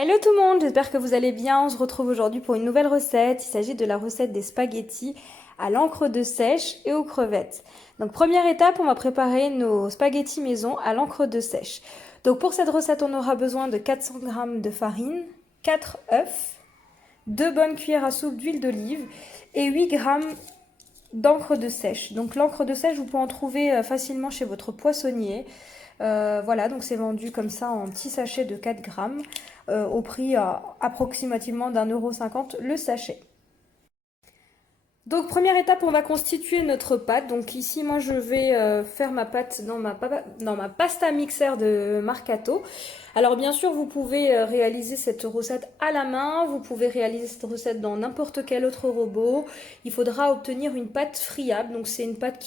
Hello tout le monde, j'espère que vous allez bien. On se retrouve aujourd'hui pour une nouvelle recette. Il s'agit de la recette des spaghettis à l'encre de sèche et aux crevettes. Donc première étape, on va préparer nos spaghettis maison à l'encre de sèche. Donc pour cette recette, on aura besoin de 400 g de farine, 4 œufs, 2 bonnes cuillères à soupe d'huile d'olive et 8 g d'encre de sèche. Donc l'encre de sèche, vous pouvez en trouver facilement chez votre poissonnier. Voilà, donc c'est vendu comme ça en petits sachets de 4 grammes au prix approximativement d'1,50 € le sachet. Donc première étape, on va constituer notre pâte. Donc ici, moi, je vais faire ma pâte dans ma pasta mixer de Marcato. Alors bien sûr, vous pouvez réaliser cette recette à la main. Vous pouvez réaliser cette recette dans n'importe quel autre robot. Il faudra obtenir une pâte friable. Donc c'est une pâte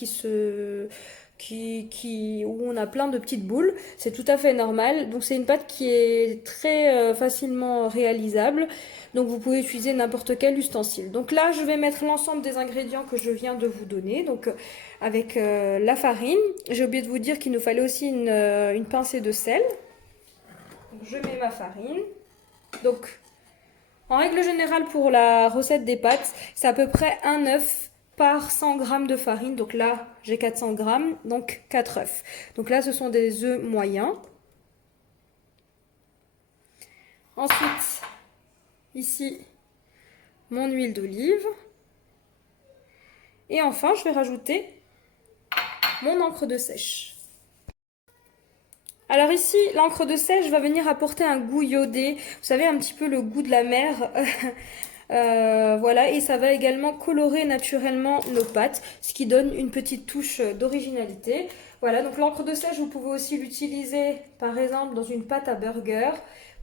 où on a plein de petites boules. C'est tout à fait normal. Donc c'est une pâte qui est très facilement réalisable. Donc vous pouvez utiliser n'importe quel ustensile. Donc là, je vais mettre l'ensemble des ingrédients que je viens de vous donner. Donc avec la farine. J'ai oublié de vous dire qu'il nous fallait aussi une pincée de sel. Donc, je mets ma farine. Donc en règle générale pour la recette des pâtes, c'est à peu près un œuf par 100 g de farine. Donc là, j'ai 400 g, donc 4 œufs. Donc là, ce sont des œufs moyens. Ensuite, ici, mon huile d'olive. Et enfin, je vais rajouter mon encre de sèche. Alors ici, l'encre de sèche va venir apporter un goût iodé. Vous savez, un petit peu le goût de la mer. Voilà, et ça va également colorer naturellement nos pâtes, ce qui donne une petite touche d'originalité. Voilà, donc l'encre de sèche, vous pouvez aussi l'utiliser par exemple dans une pâte à burger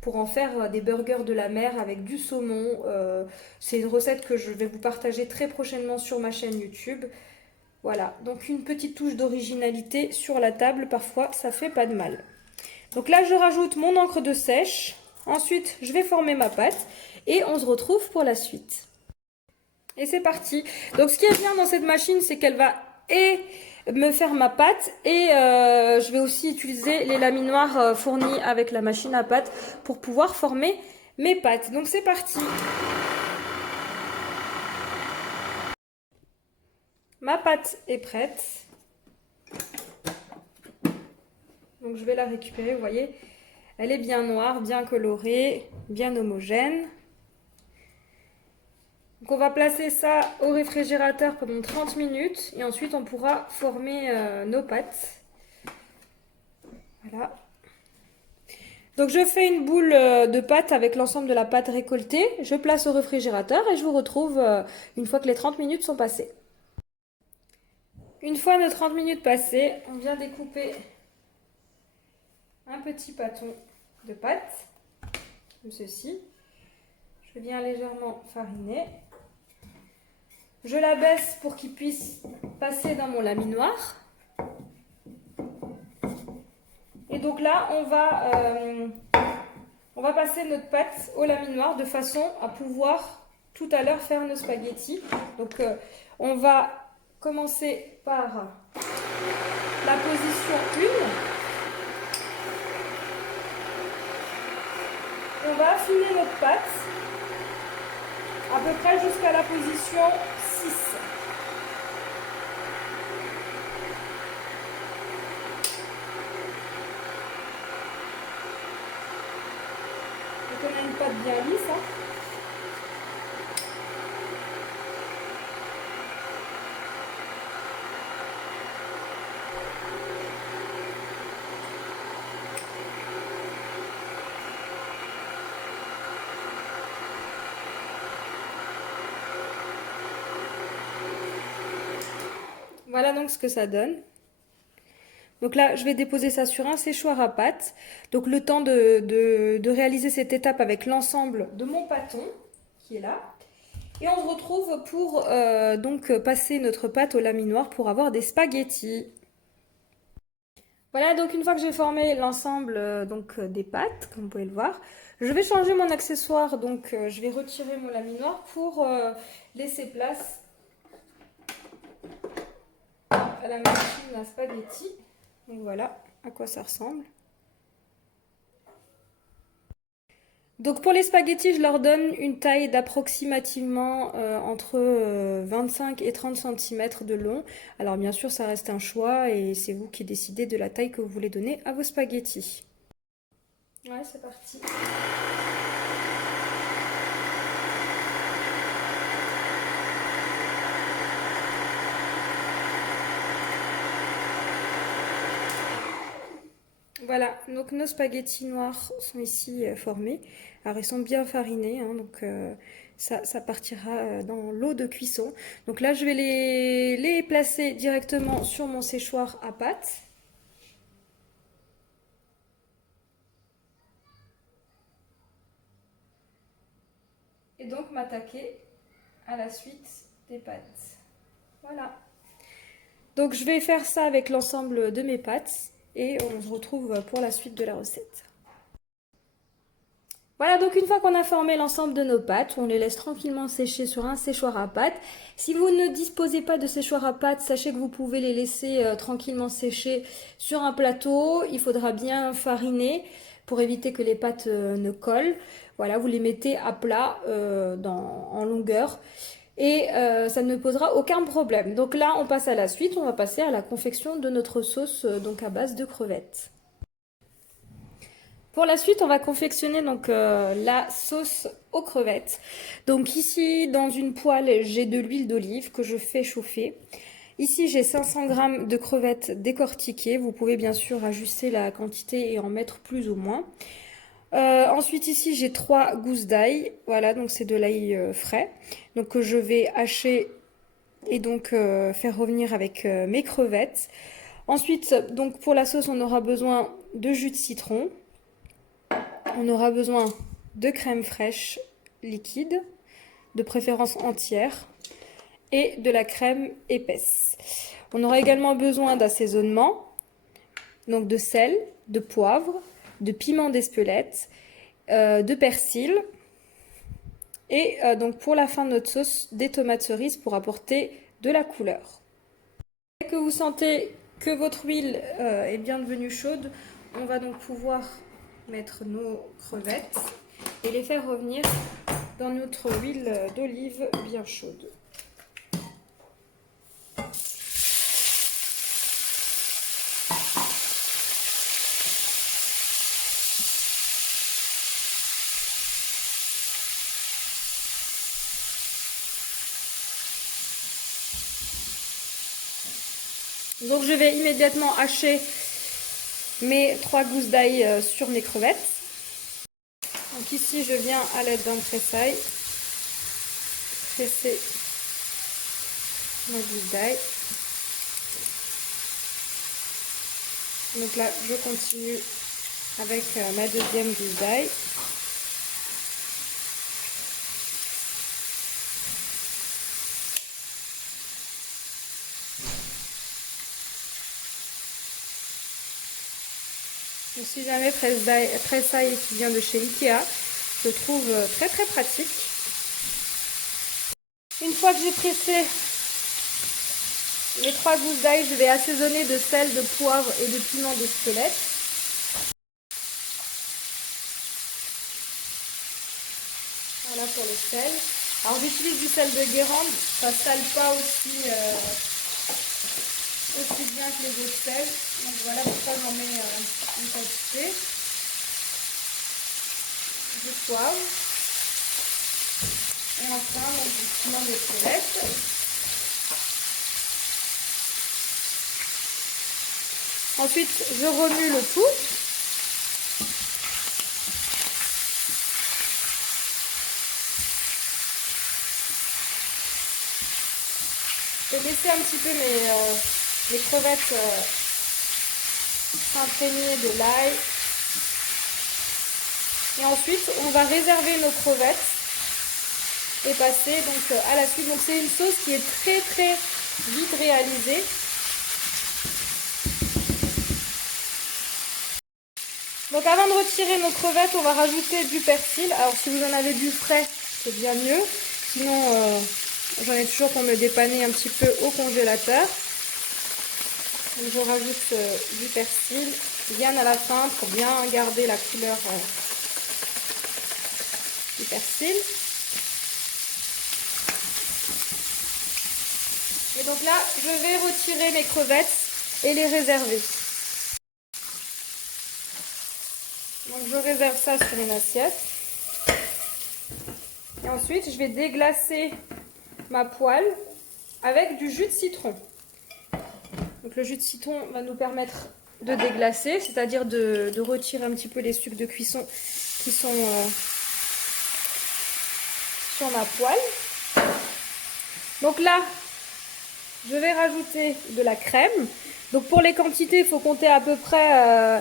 pour en faire des burgers de la mer avec du saumon. C'est une recette que je vais vous partager très prochainement sur ma chaîne YouTube. Voilà, donc une petite touche d'originalité sur la table, parfois ça fait pas de mal. Donc là, je rajoute mon encre de sèche. Ensuite, je vais former ma pâte et on se retrouve pour la suite. Et c'est parti. Donc ce qui est bien dans cette machine, c'est qu'elle va me faire ma pâte et je vais aussi utiliser les laminoirs fournis avec la machine à pâte pour pouvoir former mes pâtes. Donc c'est parti. Ma pâte est prête. Donc je vais la récupérer, vous voyez. Elle est bien noire, bien colorée, bien homogène. Donc on va placer ça au réfrigérateur pendant 30 minutes et ensuite on pourra former nos pâtes. Voilà. Donc je fais une boule de pâte avec l'ensemble de la pâte récoltée. Je place au réfrigérateur et je vous retrouve une fois que les 30 minutes sont passées. Une fois nos 30 minutes passées, on vient découper un petit pâton de pâte, comme ceci. Je viens légèrement fariner. Je la baisse pour qu'il puisse passer dans mon laminoir. Et donc là, on va passer notre pâte au laminoir de façon à pouvoir tout à l'heure faire nos spaghettis. Donc on va commencer par la position 1. On va affiner notre pâte à peu près jusqu'à la position 6. Donc on a une pâte bien lisse. Voilà donc ce que ça donne. Donc là, je vais déposer ça sur un séchoir à pâte. Donc le temps de réaliser cette étape avec l'ensemble de mon pâton qui est là. Et on se retrouve pour donc passer notre pâte au laminoir pour avoir des spaghettis. Voilà, donc une fois que j'ai formé l'ensemble des pâtes, comme vous pouvez le voir, je vais changer mon accessoire. Donc je vais retirer mon laminoir pour laisser place à la machine à spaghettis. Donc voilà à quoi ça ressemble. Donc pour les spaghettis, je leur donne une taille d'approximativement entre 25 et 30 cm de long. Alors bien sûr, ça reste un choix et c'est vous qui décidez de la taille que vous voulez donner à vos spaghettis. Ouais, c'est parti. Voilà, donc nos spaghettis noirs sont ici formés. Alors ils sont bien farinés, hein, donc ça partira dans l'eau de cuisson. Donc là, je vais les placer directement sur mon séchoir à pâte. Et donc m'attaquer à la suite des pâtes. Voilà. Donc je vais faire ça avec l'ensemble de mes pâtes et on se retrouve pour la suite de la recette. Voilà, donc une fois qu'on a formé l'ensemble de nos pâtes, on les laisse tranquillement sécher sur un séchoir à pâte. Si vous ne disposez pas de séchoir à pâte, sachez que vous pouvez les laisser tranquillement sécher sur un plateau. Il faudra bien fariner pour éviter que les pâtes ne collent. Voilà, vous les mettez à plat en longueur et ça ne posera aucun problème. Donc là, on passe à la suite, on va passer à la confection de notre sauce donc à base de crevettes. Pour la suite, on va confectionner donc la sauce aux crevettes. Donc ici, dans une poêle, j'ai de l'huile d'olive que je fais chauffer. Ici, j'ai 500 g de crevettes décortiquées. Vous pouvez bien sûr ajuster la quantité et en mettre plus ou moins. Ensuite, ici, j'ai 3 gousses d'ail. Voilà, donc c'est de l'ail frais. Donc que je vais hacher et donc faire revenir avec mes crevettes. Ensuite, donc pour la sauce, on aura besoin de jus de citron. On aura besoin de crème fraîche liquide, de préférence entière, et de la crème épaisse. On aura également besoin d'assaisonnement, donc de sel, de poivre, de piment d'Espelette, de persil, et donc pour la fin de notre sauce, des tomates cerises pour apporter de la couleur. Dès que vous sentez que votre huile est bien devenue chaude, on va donc pouvoir mettre nos crevettes et les faire revenir dans notre huile d'olive bien chaude. Donc je vais immédiatement hacher mes 3 gousses d'ail sur mes crevettes. Donc ici je viens à l'aide d'un tressail presser ma gousse d'ail. Donc là je continue avec ma deuxième gousse d'ail. Je suis jamais pressail qui vient de chez Ikea. Je trouve très très pratique. Une fois que j'ai pressé les 3 gousses d'ail, je vais assaisonner de sel, de poivre et de piment d'Espelette. Voilà pour le sel. Alors j'utilise du sel de Guérande, ça sale pas aussi bien que les autres sels. Donc voilà pourquoi j'en mets une quantité. Du poivre. Et enfin donc, du piment d'Espelette. Ensuite, je remue le tout. Je vais laisser un petit peu mes crevettes s'imprégner de l'ail. Et ensuite, on va réserver nos crevettes et passer donc à la suite. Donc c'est une sauce qui est très très vite réalisée. Donc avant de retirer nos crevettes, on va rajouter du persil. Alors si vous en avez du frais, c'est bien mieux. Sinon, j'en ai toujours pour me dépanner un petit peu au congélateur. Donc je rajoute du persil bien à la fin pour bien garder la couleur persil. Et donc là, je vais retirer mes crevettes et les réserver. Donc je réserve ça sur une assiette. Et ensuite, je vais déglacer ma poêle avec du jus de citron. Donc le jus de citron va nous permettre de déglacer, c'est-à-dire de retirer un petit peu les sucs de cuisson qui sont sur ma poêle. Donc là, je vais rajouter de la crème. Donc pour les quantités, il faut compter à peu près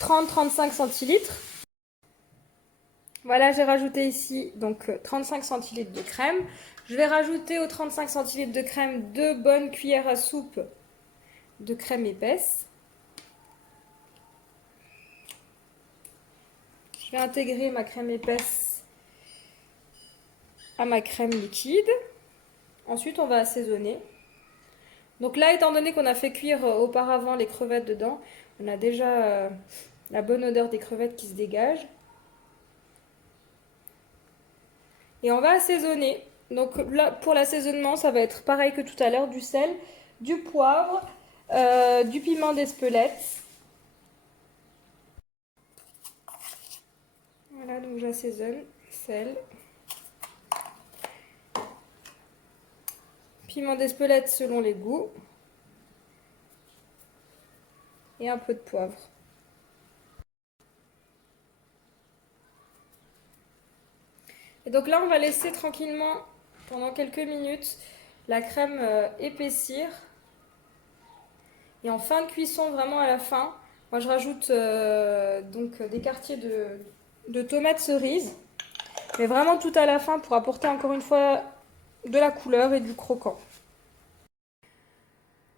30-35 centilitres. Voilà, j'ai rajouté ici donc 35 centilitres de crème. Je vais rajouter aux 35 centilitres de crème 2 bonnes cuillères à soupe de crème épaisse. Je vais intégrer ma crème épaisse à ma crème liquide. Ensuite, on va assaisonner. Donc là, étant donné qu'on a fait cuire auparavant les crevettes dedans, on a déjà la bonne odeur des crevettes qui se dégage. Et on va assaisonner. Donc là, pour l'assaisonnement, ça va être pareil que tout à l'heure, du sel, du poivre, du piment d'Espelette. Voilà, donc j'assaisonne, sel, piment d'Espelette selon les goûts et un peu de poivre. Et donc là, on va laisser tranquillement pendant quelques minutes la crème épaissir. Et en fin de cuisson, vraiment à la fin, moi je rajoute donc des quartiers de tomates cerises, mais vraiment tout à la fin pour apporter encore une fois de la couleur et du croquant.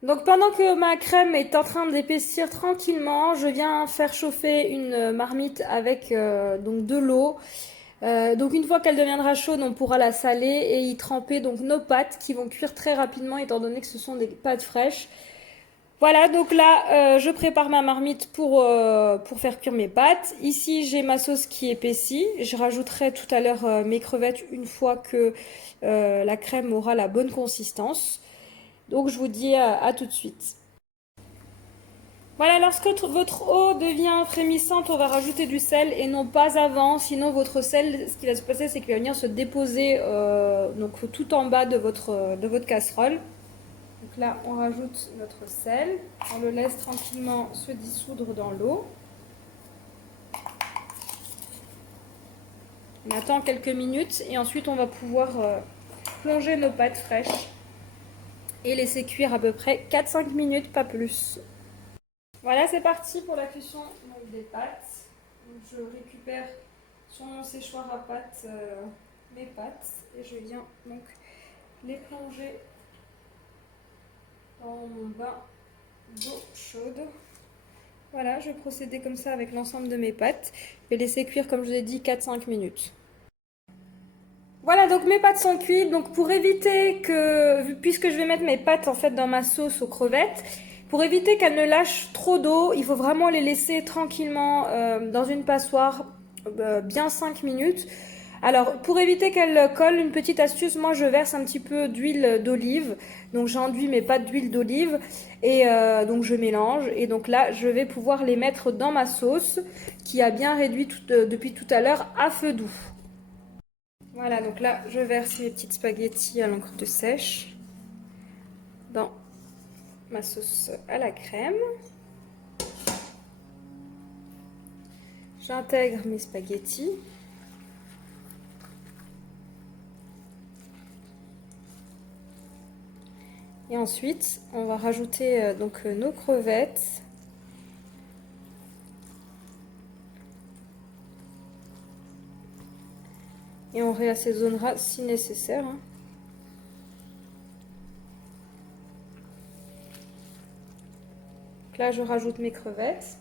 Donc pendant que ma crème est en train d'épaissir tranquillement, je viens faire chauffer une marmite avec donc de l'eau. Donc une fois qu'elle deviendra chaude, on pourra la saler et y tremper donc nos pâtes qui vont cuire très rapidement étant donné que ce sont des pâtes fraîches. Voilà, donc là, je prépare ma marmite pour faire cuire mes pâtes. Ici, j'ai ma sauce qui épaissit. Je rajouterai tout à l'heure mes crevettes une fois que la crème aura la bonne consistance. Donc, je vous dis à tout de suite. Voilà, lorsque votre eau devient frémissante, on va rajouter du sel et non pas avant. Sinon, votre sel, ce qui va se passer, c'est qu'il va venir se déposer donc tout en bas de votre casserole. Donc là, on rajoute notre sel, on le laisse tranquillement se dissoudre dans l'eau. On attend quelques minutes et ensuite on va pouvoir plonger nos pâtes fraîches et laisser cuire à peu près 4-5 minutes, pas plus. Voilà, c'est parti pour la cuisson des pâtes. Donc, je récupère sur mon séchoir à pâtes mes pâtes et je viens donc les plonger dans mon bain d'eau chaude. Voilà, je vais procéder comme ça avec l'ensemble de mes pâtes. Je vais laisser cuire, comme je vous ai dit, 4-5 minutes. Voilà, donc mes pâtes sont cuites. Donc pour éviter que, puisque je vais mettre mes pâtes en fait dans ma sauce aux crevettes, pour éviter qu'elles ne lâchent trop d'eau, il faut vraiment les laisser tranquillement dans une passoire bien 5 minutes. Alors, pour éviter qu'elles collent, une petite astuce, moi je verse un petit peu d'huile d'olive. Donc j'enduis mes pâtes d'huile d'olive et donc je mélange. Et donc là, je vais pouvoir les mettre dans ma sauce qui a bien réduit depuis tout à l'heure à feu doux. Voilà, donc là, je verse mes petites spaghettis à l'encre de sèche dans ma sauce à la crème. J'intègre mes spaghettis. Et ensuite, on va rajouter donc nos crevettes. Et on réassaisonnera si nécessaire. Donc là, je rajoute mes crevettes.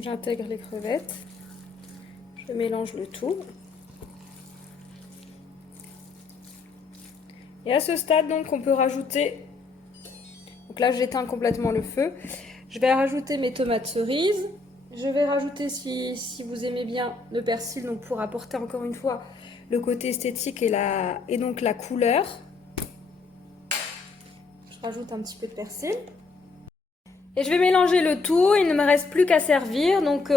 Donc j'intègre les crevettes. Je mélange le tout. Et à ce stade, donc, on peut rajouter... Donc là, j'éteins complètement le feu. Je vais rajouter mes tomates cerises. Je vais rajouter, si vous aimez bien, le persil, donc pour apporter encore une fois le côté esthétique et donc la couleur. Je rajoute un petit peu de persil. Et je vais mélanger le tout. Il ne me reste plus qu'à servir. Donc,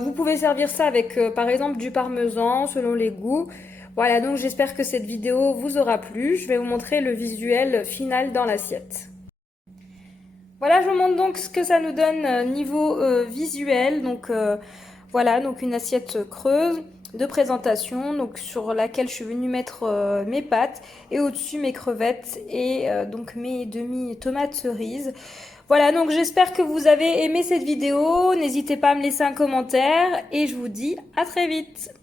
vous pouvez servir ça avec, par exemple, du parmesan, selon les goûts. Voilà, donc j'espère que cette vidéo vous aura plu. Je vais vous montrer le visuel final dans l'assiette. Voilà, je vous montre donc ce que ça nous donne niveau visuel. Donc voilà, donc une assiette creuse de présentation, donc sur laquelle je suis venue mettre mes pâtes et au-dessus mes crevettes et donc mes demi-tomates cerises. Voilà, donc j'espère que vous avez aimé cette vidéo. N'hésitez pas à me laisser un commentaire et je vous dis à très vite.